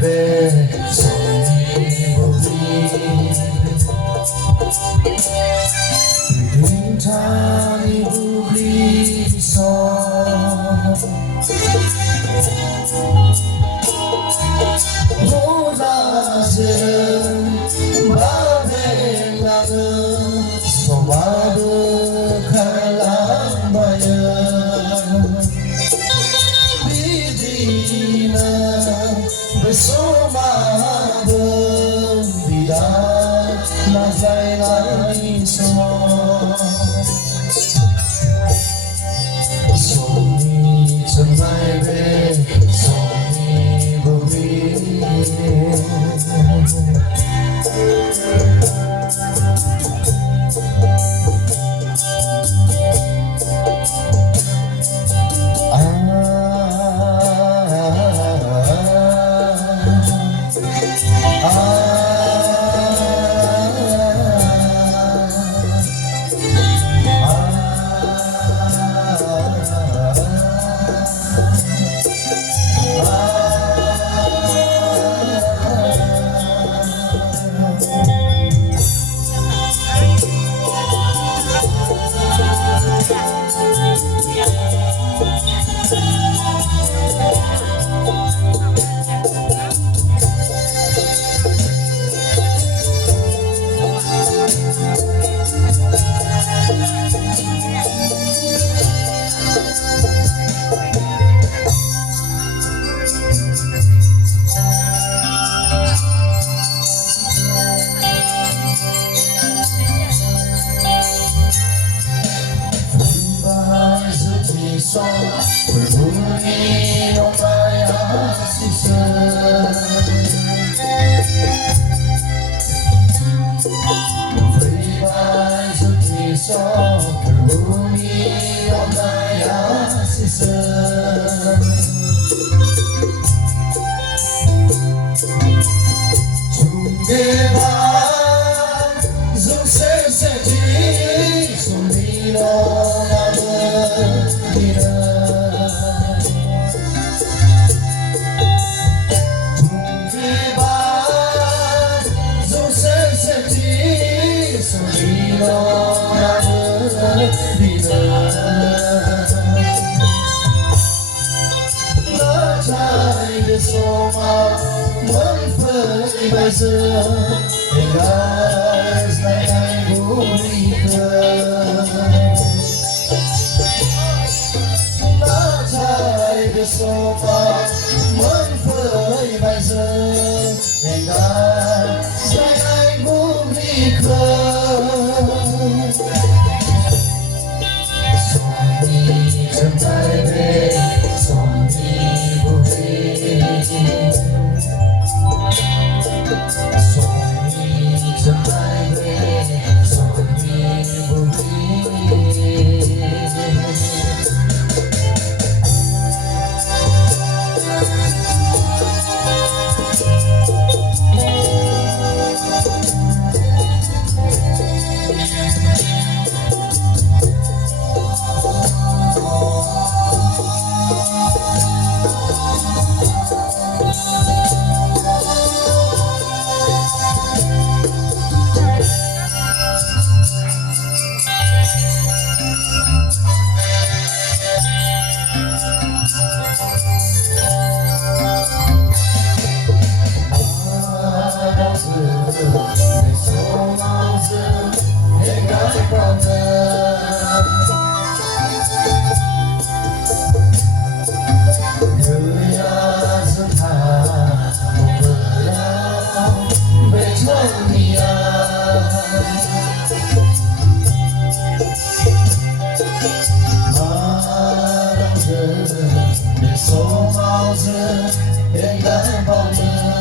về rồi vô vi đến trái vô ly so vô ra rừng ba về là so ba bơ khai lãng bay với số ma đơn vì đã là dài lại so sống đi chân mai về sống đi vô vi Berbunyi domba yang sisa Beribai sutisa Berbunyi domba yang sisa Jumbeban Zum seseti Sumino Bây giờ tình gái này anh vô ly cơ đã trái về số mà mới với bây giờ tình gái này anh vô ly cơ rồi đi chân tay về rồi đi vô vi Để số bao giờ em đã bao giờ